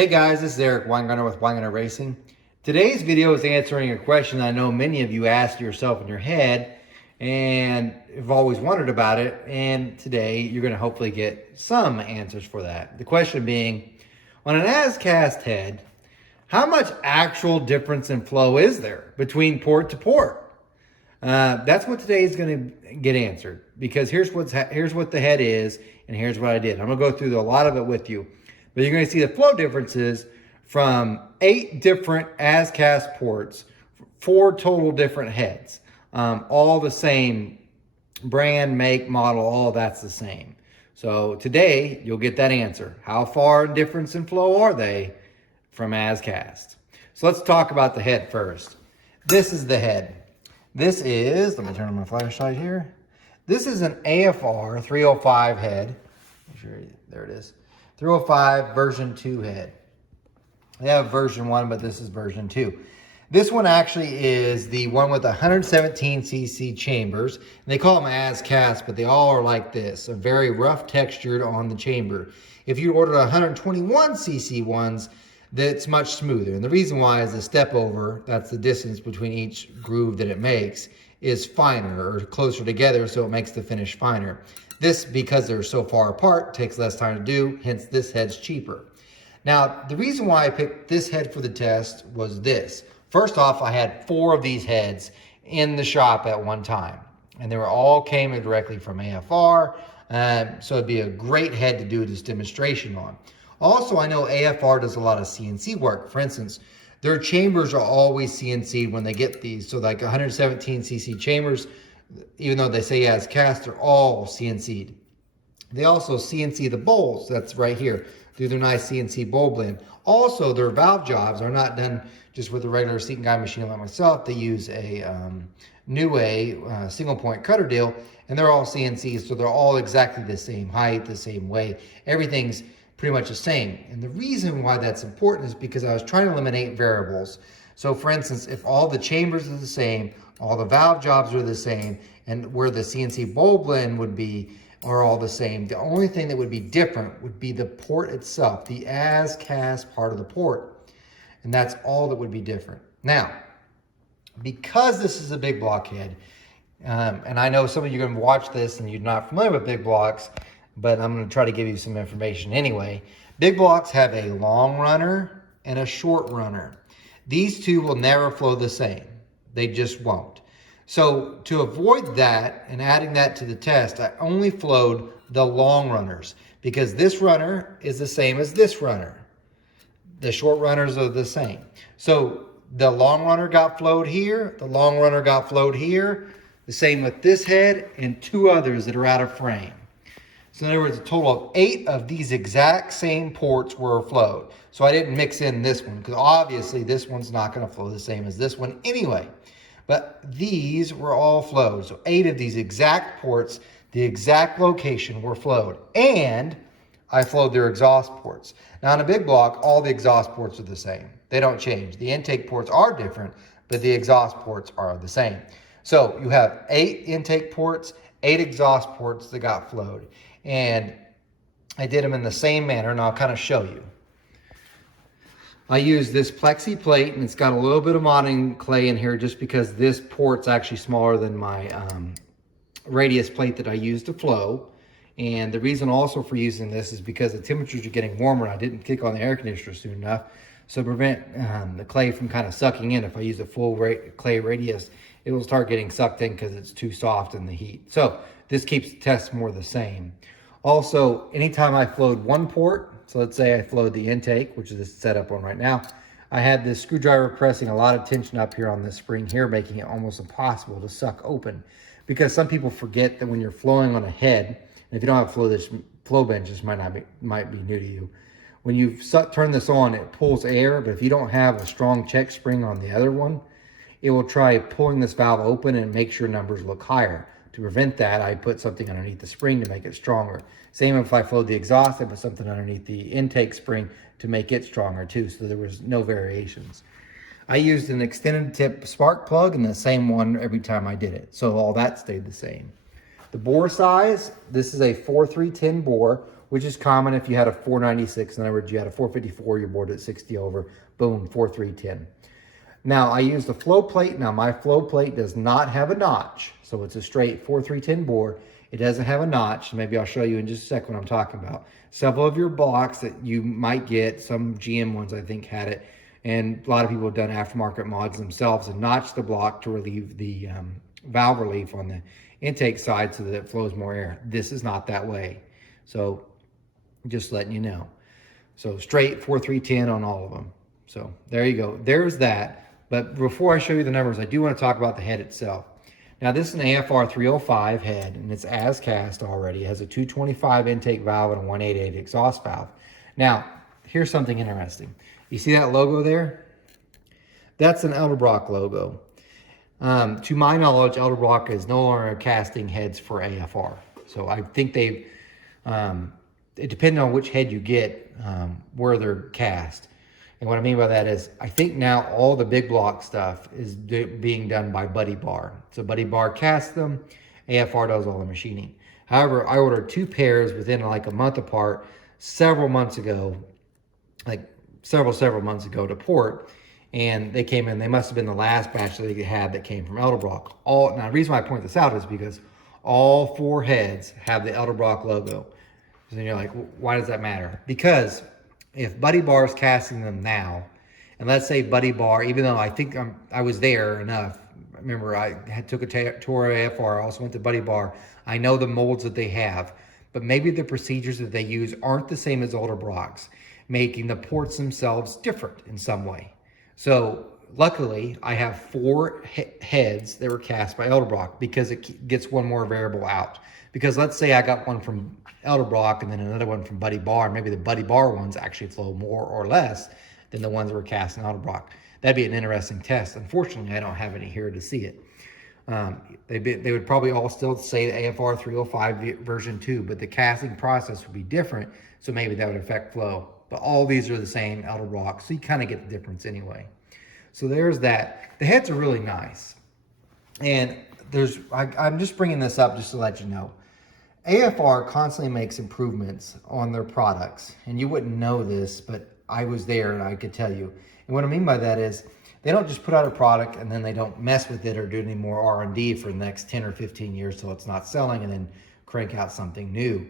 Hey guys, this is Eric Weingartner with Weingartner Racing. Today's video is answering a question I know many of you asked yourself in your head and have always wondered about it. And today you're going to hopefully get some answers for that. The question being, on an as-cast head, how much actual difference in flow is there between port to port? That's what today is going to get answered, because here's what the head is and here's what I did. I'm going to go through a lot of it with you. But you're going to see the flow differences from 8 different as-cast ports, 4 total different heads. All the same brand, make, model, all that's the same. So today you'll get that answer. How far difference in flow are they from as-cast? So let's talk about the head first. This is the head. This is, let me turn on my flashlight here. This is an AFR 305 head. There it is. 305 version 2 head. They have version 1, but this is version 2. This one actually is the one with 117cc chambers. And they call them as-cast, but they all are like this, a very rough textured on the chamber. If you order 121cc ones, that's much smoother. And the reason why is the step over, that's the distance between each groove that it makes, is finer or closer together, so it makes the finish finer. This, because they're so far apart, takes less time to do, hence this head's cheaper. Now, the reason why I picked this head for the test was this. First off, I had 4 of these heads in the shop at one time, and they were all came directly from AFR, so it'd be a great head to do this demonstration on. Also, I know AFR does a lot of CNC work. For instance, their chambers are always CNC'd when they get these, so like 117cc chambers, even though they say as-cast, they're all CNC'd. They also CNC the bowls, that's right here, through their nice CNC bowl blend. Also, their valve jobs are not done just with a regular seat and guide machine like myself. They use a New single point cutter deal, and they're all CNC, so they're all exactly the same height, the same way. Everything's pretty much the same. And the reason why that's important is because I was trying to eliminate variables. So for instance, if all the chambers are the same, all the valve jobs are the same, and where the CNC bowl blend would be are all the same, the only thing that would be different would be the port itself, the as-cast part of the port. And that's all that would be different. Now, because this is a big block head, and I know some of you are going to watch this and you're not familiar with big blocks, but I'm going to try to give you some information anyway. Big blocks have a long runner and a short runner. These two will never flow the same. They just won't. So to avoid that and adding that to the test, I only flowed the long runners because this runner is the same as this runner. The short runners are the same. So the long runner got flowed here, the long runner got flowed here, the same with this head and 2 others that are out of frame. So in other words, a total of 8 of these exact same ports were flowed. So I didn't mix in this one because obviously this one's not going to flow the same as this one anyway. But these were all flowed. So 8 of these exact ports, the exact location were flowed. And I flowed their exhaust ports. Now in a big block, all the exhaust ports are the same. They don't change. The intake ports are different, but the exhaust ports are the same. So you have 8 intake ports, 8 exhaust ports that got flowed. And I did them in the same manner, and I'll kind of show you. I used this plexi plate, and it's got a little bit of modding clay in here just because this port's actually smaller than my radius plate that I use to flow. And the reason also for using this is because the temperatures are getting warmer, and I didn't kick on the air conditioner soon enough. So prevent the clay from kind of sucking in. If I use a full clay radius, it will start getting sucked in because it's too soft in the heat. So this keeps the test more the same. Also, anytime I flowed one port, so let's say I flowed the intake, which is this setup on right now, I had this screwdriver pressing a lot of tension up here on this spring here, making it almost impossible to suck open. Because some people forget that when you're flowing on a head, and if you don't have flow bench, this might be new to you. When you turn this on, it pulls air, but if you don't have a strong check spring on the other one, it will try pulling this valve open and make your numbers look higher. To prevent that, I put something underneath the spring to make it stronger. Same if I flowed the exhaust, I put something underneath the intake spring to make it stronger too, so there was no variations. I used an extended tip spark plug and the same one every time I did it, so all that stayed the same. The bore size, this is a 4310 bore which is common if you had a 496. In other words, you had a 454, you're bored at 60 over, boom, 4310. Now, I use the flow plate. Now, my flow plate does not have a notch, so it's a straight 4310 bore. It doesn't have a notch. Maybe I'll show you in just a second what I'm talking about. Several of your blocks that you might get, some GM ones I think had it, and a lot of people have done aftermarket mods themselves and notched the block to relieve the valve relief on the intake side so that it flows more air. This is not that way. So just letting you know. So straight 4310 on all of them. So there you go. There's that. But before I show you the numbers, I do want to talk about the head itself. Now this is an AFR 305 head, and it's as cast already. It has a 225 intake valve and a 188 exhaust valve. Now, here's something interesting. You see that logo there? That's an Edelbrock logo. To my knowledge, Edelbrock is no longer casting heads for AFR. So I think they've, it depends on which head you get, where they're cast. And what I mean by that is, I think now all the big block stuff is being done by Buddy Bar. So Buddy Bar casts them, AFR does all the machining. However, I ordered 2 pairs within like a month apart, several months ago, like several months ago to port. And they came in, they must have been the last batch that they had that came from Edelbrock. Now the reason why I point this out is because all 4 heads have the Edelbrock logo. So you're like, why does that matter? Because if Buddy Bar is casting them now, and let's say Buddy Bar, even though I think I was there enough, remember I took a tour of AFR, I also went to Buddy Bar, I know the molds that they have, but maybe the procedures that they use aren't the same as Edelbrock's, making the ports themselves different in some way. So luckily, I have 4 heads that were cast by Edelbrock because it gets one more variable out. Because let's say I got one from Edelbrock and then another one from Buddy Bar. Maybe the Buddy Bar ones actually flow more or less than the ones that were cast in Edelbrock. That'd be an interesting test. Unfortunately, I don't have any here to see it. They would probably all still say the AFR 305 version 2, but the casting process would be different, so maybe that would affect flow. But all these are the same Edelbrock, so you kind of get the difference anyway. So there's that. The heads are really nice. And I'm just bringing this up just to let you know. AFR constantly makes improvements on their products, and you wouldn't know this, but I was there and I could tell you. And what I mean by that is they don't just put out a product and then they don't mess with it or do any more R&D for the next 10 or 15 years till it's not selling and then crank out something new.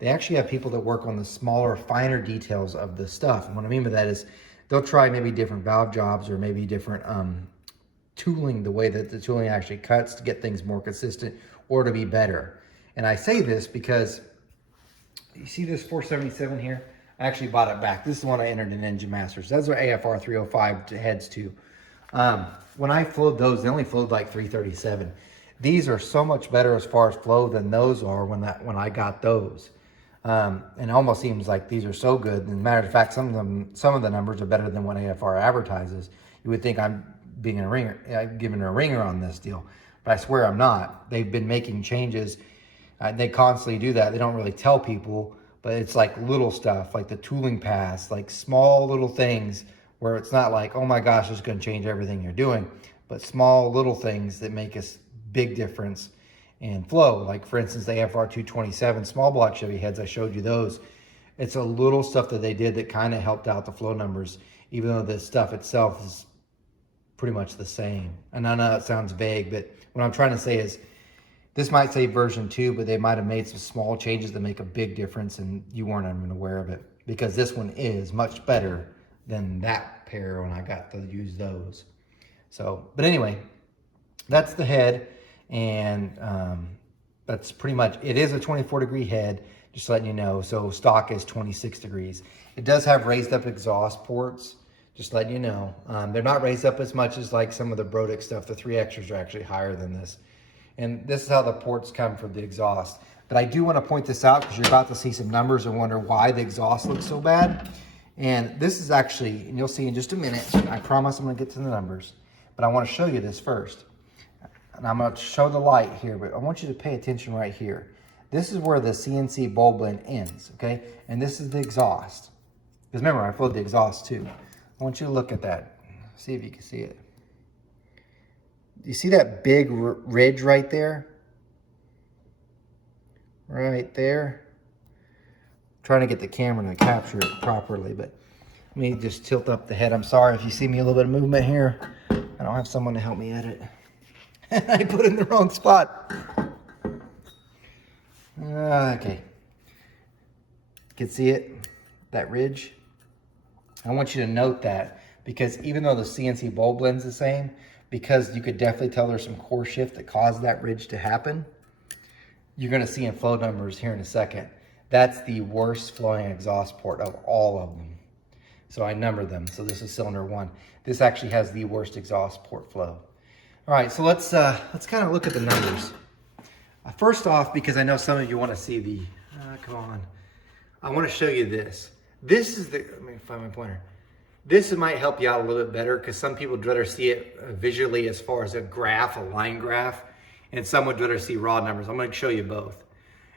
They actually have people that work on the smaller, finer details of the stuff. And what I mean by that is they'll try maybe different valve jobs or maybe different tooling, the way that the tooling actually cuts to get things more consistent or to be better. And I say this because you see this 477 here? I actually bought it back. This is the one I entered in Engine Masters. That's what AFR 305 heads to. When I flowed those, they only flowed like 337. These are so much better as far as flow than those are when I got those. And it almost seems like these are so good. As a matter of fact, some of the numbers are better than what AFR advertises. You would think I'm being a ringer, giving a ringer on this deal, but I swear I'm not. They've been making changes. They constantly do that. They don't really tell people, but it's like little stuff, like the tooling pass, like small little things where it's not like, oh my gosh, it's going to change everything you're doing, but small little things that make a big difference in flow. Like for instance, the AFR 227 small block Chevy heads, I showed you those. It's a little stuff that they did that kind of helped out the flow numbers, even though the stuff itself is pretty much the same. And I know that sounds vague, but what I'm trying to say is this might say version 2, but they might have made some small changes that make a big difference and you weren't even aware of it, because this one is much better than that pair when I got to use those. So, but anyway, that's the head. And that's pretty much, it is a 24-degree head, just letting you know. So stock is 26 degrees. It does have raised up exhaust ports, just letting you know. They're not raised up as much as like some of the Brodix stuff. The 3 extras are actually higher than this. And this is how the ports come from the exhaust. But I do want to point this out because you're about to see some numbers and wonder why the exhaust looks so bad. And this is actually, and you'll see in just a minute, I promise I'm going to get to the numbers, but I want to show you this first. And I'm going to show the light here, but I want you to pay attention right here. This is where the CNC bowl blend ends, okay? And this is the exhaust. Because remember, I flowed the exhaust too. I want you to look at that. See if you can see it. You see that big ridge right there? Right there. trying to get the camera to capture it properly, but let me just tilt up the head. I'm sorry if you see me a little bit of movement here. I don't have someone to help me edit. I put it in the wrong spot. Okay. You can see it, that ridge. I want you to note that, because even though the CNC bowl blend's the same, because you could definitely tell there's some core shift that caused that ridge to happen, you're gonna see in flow numbers here in a second, that's the worst flowing exhaust port of all of them. So I numbered them. So this is cylinder 1. This actually has the worst exhaust port flow. All right, so let's kind of look at the numbers. First off, because I know some of you want to see the, come on. I want to show you this. This is the, let me find my pointer. This might help you out a little bit better, because some people would rather see it visually as far as a graph, a line graph, and some would rather see raw numbers. I'm going to show you both.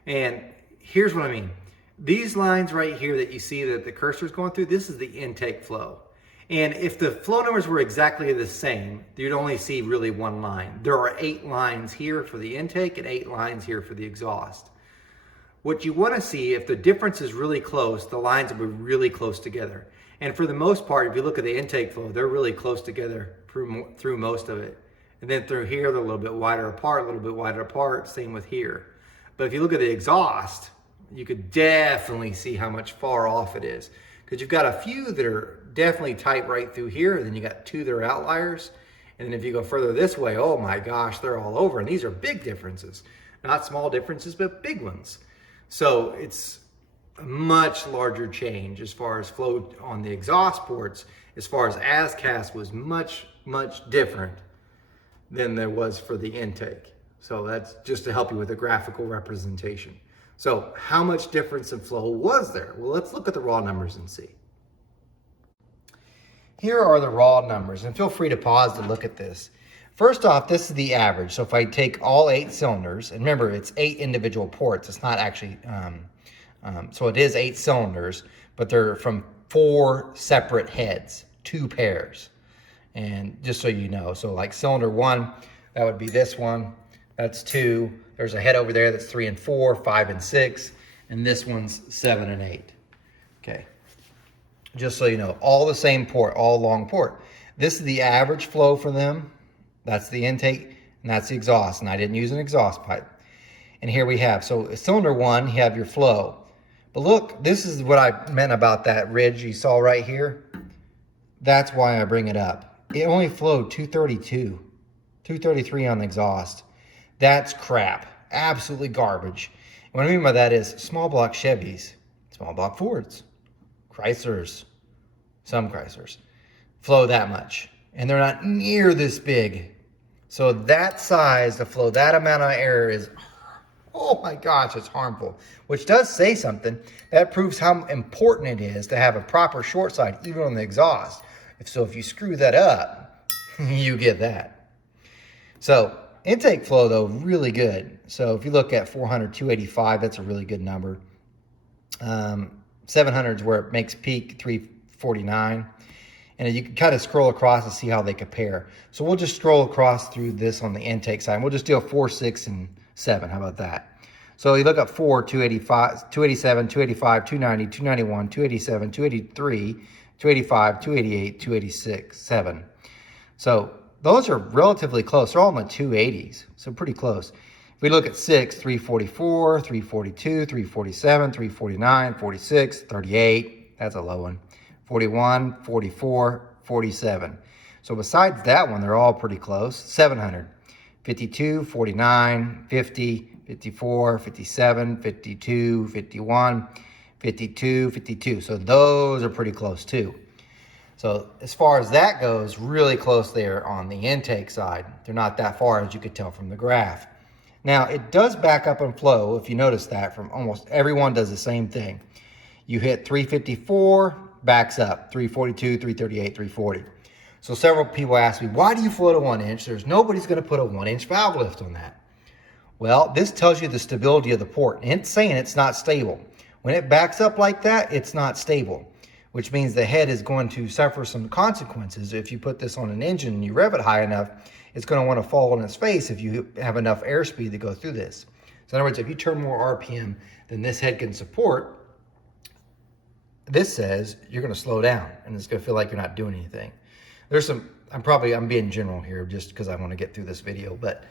And here's what I mean. These lines right here that you see that the cursor is going through, this is the intake flow. And if the flow numbers were exactly the same, you'd only see really one line. There are 8 lines here for the intake and 8 lines here for the exhaust. What you want to see, if the difference is really close, the lines will be really close together. And for the most part, if you look at the intake flow, they're really close together through most of it. And then through here, they're a little bit wider apart, a little bit wider apart, same with here. But if you look at the exhaust, you could definitely see how much far off it is. Because you've got a few that are definitely tight right through here, and then you got 2 that are outliers. And then if you go further this way, oh my gosh, they're all over. And these are big differences. Not small differences, but big ones. So it's a much larger change as far as flow on the exhaust ports, as far as ASCAS was much, much different than there was for the intake. So that's just to help you with the graphical representation. So how much difference in flow was there? Well, let's look at the raw numbers and see. Here are the raw numbers, and feel free to pause to look at this. First off, this is the average. So if I take all 8 cylinders, and remember, it's 8 individual ports. It's not actually, so it is 8 cylinders, but they're from 4 separate heads, 2 pairs. And just so you know, so like cylinder 1, that would be this one. That's 2. There's a head over there that's 3 and 4, 5 and 6, and this one's 7 and 8. Okay. Just so you know, all the same port, all long port. This is the average flow for them. That's the intake, and that's the exhaust. And I didn't use an exhaust pipe. And here we have, so cylinder 1, you have your flow. But look, this is what I meant about that ridge you saw right here. That's why I bring it up. It only flowed 232, 233 on the exhaust. That's crap, absolutely garbage. And what I mean by that is small block Chevys, small block Fords, Chryslers, some Chryslers, flow that much. And they're not near this big. So that size to flow that amount of air is, oh my gosh, it's harmful. Which does say something. That proves how important it is to have a proper short side, even on the exhaust. So if you screw that up, you get that. So intake flow though, really good. So if you look at 400, 285, that's a really good number. 700 is where it makes peak 349. And you can kind of scroll across and see how they compare. So we'll just scroll across through this on the intake side. We'll just do a 4, 6, and 7. How about that? So you look at 4, 285, 287, 285, 290, 291, 287, 283, 285, 288, 286, 7. So those are relatively close. They're all in the 280s, so pretty close. If we look at 6, 344, 342, 347, 349, 46, 38. That's a low one. 41, 44, 47. So besides that one, they're all pretty close. 700, 52, 49, 50, 54, 57, 52, 51, 52, 52. So those are pretty close too. So as far as that goes, really close there on the intake side. They're not that far, as you could tell from the graph. Now it does back up and flow, if you notice that, from almost everyone does the same thing. You hit 354, backs up, 342, 338, 340. So several people ask me, why do you float a 1 inch? There's nobody's gonna put a 1 inch valve lift on that. Well, this tells you the stability of the port. And it's saying it's not stable. When it backs up like that, it's not stable, which means the head is going to suffer some consequences. If you put this on an engine and you rev it high enough, it's gonna wanna fall on its face if you have enough airspeed to go through this. So in other words, if you turn more RPM than this head can support, this says you're going to slow down and it's going to feel like you're not doing anything. There's some, I'm being general here just because I want to get through this video, but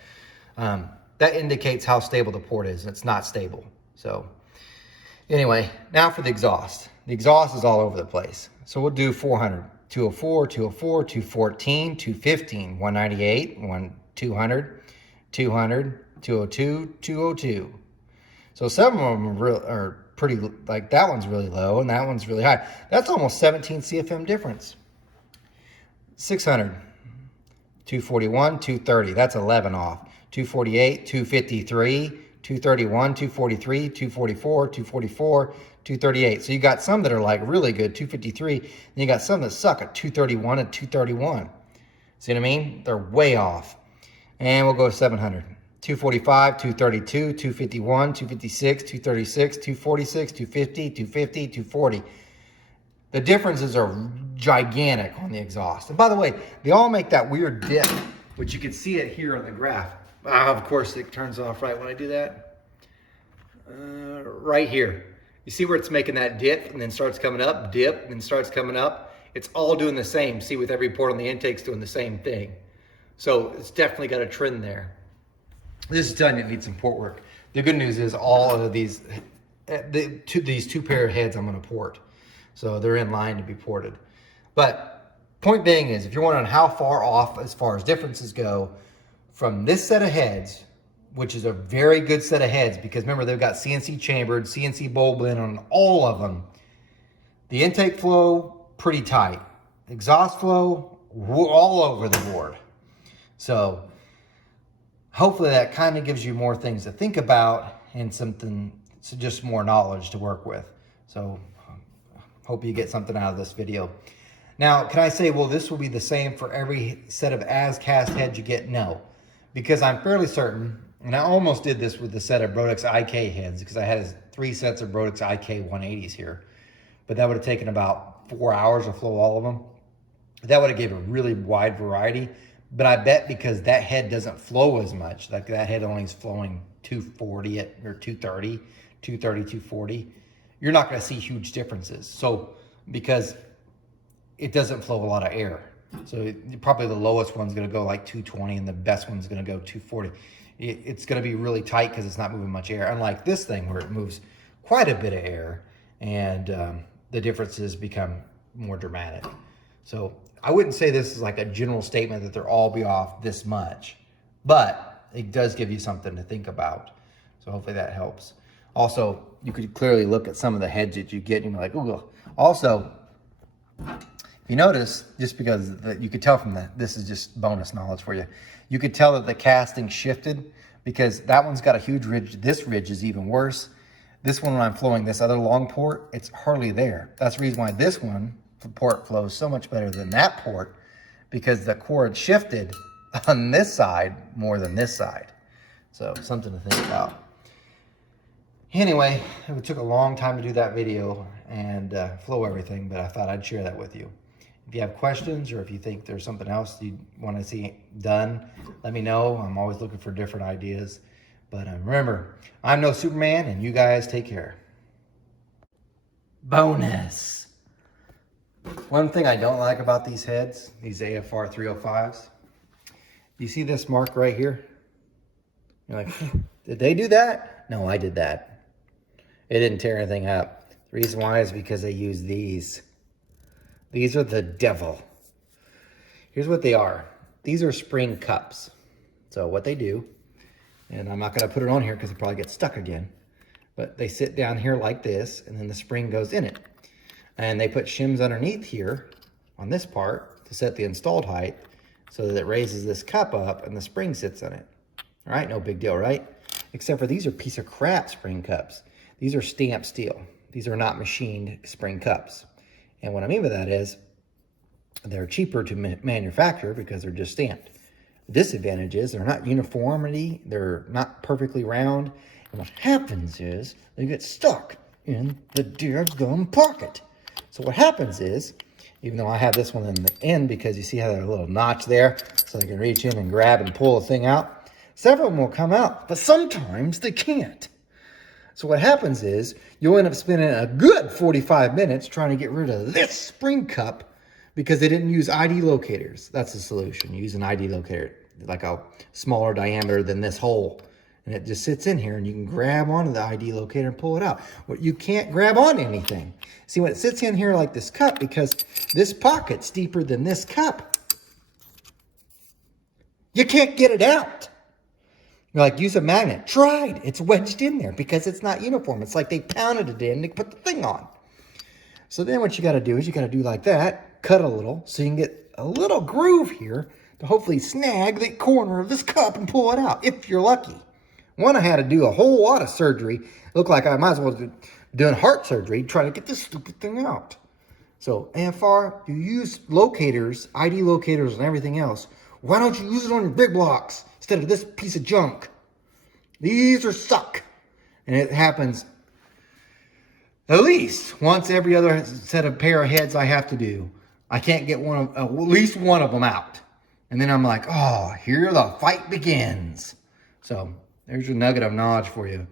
that indicates how stable the port is, and it's not stable. So anyway, now for the exhaust. The exhaust is all over the place. So we'll do 400, 204, 204, 214, 215, 198, 200, 200, 202, 202. So some of them are pretty, like that one's really low and that one's really high. That's almost 17 CFM difference. 600, 241, 230, that's 11 off. 248, 253, 231, 243, 244, 244, 238. So you got some that are like really good, 253, and you got some that suck at 231 and 231. See what I mean? They're way off. And we'll go to 700. 245, 232, 251, 256, 236, 246, 250, 250, 240. The differences are gigantic on the exhaust. And by the way, they all make that weird dip, which you can see it here on the graph. Of course, it turns off right when I do that. Right here. You see where it's making that dip and then starts coming up, dip, and then starts coming up? It's all doing the same. See, with every port on the intake's doing the same thing. So it's definitely got a trend there. This is telling you it needs some port work. The good news is all of these two pair of heads I'm going to port. So they're in line to be ported. But point being is, if you're wondering how far off as far as differences go from this set of heads, which is a very good set of heads, because remember they've got CNC chambered, CNC bowl blend on all of them. The intake flow, pretty tight. Exhaust flow, all over the board. So hopefully that kind of gives you more things to think about and just more knowledge to work with. So hope you get something out of this video. Now, can I say, well, this will be the same for every set of as-cast heads you get? No, because I'm fairly certain, and I almost did this with the set of Brodix IK heads, because I had 3 sets of Brodix IK 180s here, but that would have taken about 4 hours to flow all of them. That would have gave a really wide variety, but I bet because that head doesn't flow as much, like that head only is flowing 240 or 230, 240, you're not going to see huge differences. So because it doesn't flow a lot of air. So probably the lowest one's going to go like 220 and the best one's going to go 240. It's going to be really tight because it's not moving much air. Unlike this thing where it moves quite a bit of air, and the differences become more dramatic. So I wouldn't say this is like a general statement that they'll all be off this much, but it does give you something to think about. So hopefully that helps. Also, you could clearly look at some of the heads that you get and you're like, ooh. Also, if you notice, just because you could tell from that, this is just bonus knowledge for you. You could tell that the casting shifted because that one's got a huge ridge. This ridge is even worse. This one, when I'm flowing this other long port, it's hardly there. That's the reason why this one port flows so much better than that port, because the cord shifted on this side more than this side. So something to think about. Anyway, it took a long time to do that video and flow everything, but I thought I'd share that with you. If you have questions or if you think there's something else you want to see done, let me know. I'm always looking for different ideas. But remember, I'm no Superman, and you guys take care. Bonus. One thing I don't like about these heads, these AFR 305s, you see this mark right here? You're like, did they do that? No, I did that. It didn't tear anything up. The reason why is because they use these. These are the devil. Here's what they are. These are spring cups. So what they do, and I'm not going to put it on here because it probably gets stuck again, but they sit down here like this, and then the spring goes in it. And they put shims underneath here on this part to set the installed height so that it raises this cup up and the spring sits on it. All right, no big deal, right? Except for these are piece of crap spring cups. These are stamped steel. These are not machined spring cups. And what I mean by that is they're cheaper to manufacture because they're just stamped. The disadvantage is they're not uniformity. They're not perfectly round. And what happens is they get stuck in the dear gum pocket. So what happens is, even though I have this one in the end because you see how there's a little notch there so I can reach in and grab and pull the thing out, several of them will come out, but sometimes they can't. So what happens is you'll end up spending a good 45 minutes trying to get rid of this spring cup because they didn't use ID locators. That's the solution. You use an ID locator, like a smaller diameter than this hole. And it just sits in here and you can grab onto the ID locator and pull it out. Well, you can't grab on anything. See, when it sits in here like this cup, because this pocket's deeper than this cup, you can't get it out. You're like, use a magnet. Tried. It's wedged in there because it's not uniform. It's like they pounded it in to put the thing on. So then what you got to do is you got to do like that, cut a little so you can get a little groove here to hopefully snag the corner of this cup and pull it out, if you're lucky. One, I had to do a whole lot of surgery. It looked like I might as well be doing heart surgery trying to get this stupid thing out. So AFR, you use locators, ID locators and everything else. Why don't you use it on your big blocks instead of this piece of junk? These are suck. And it happens at least once every other set of pair of heads I have to do. I can't get at least one of them out. And then I'm like, oh, here the fight begins. So there's your nugget of knowledge for you.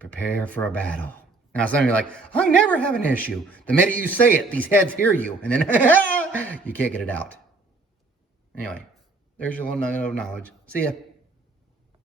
Prepare for a battle. Now some of you are like, I never have an issue. The minute you say it, these heads hear you. And then you can't get it out. Anyway, there's your little nugget of knowledge. See ya.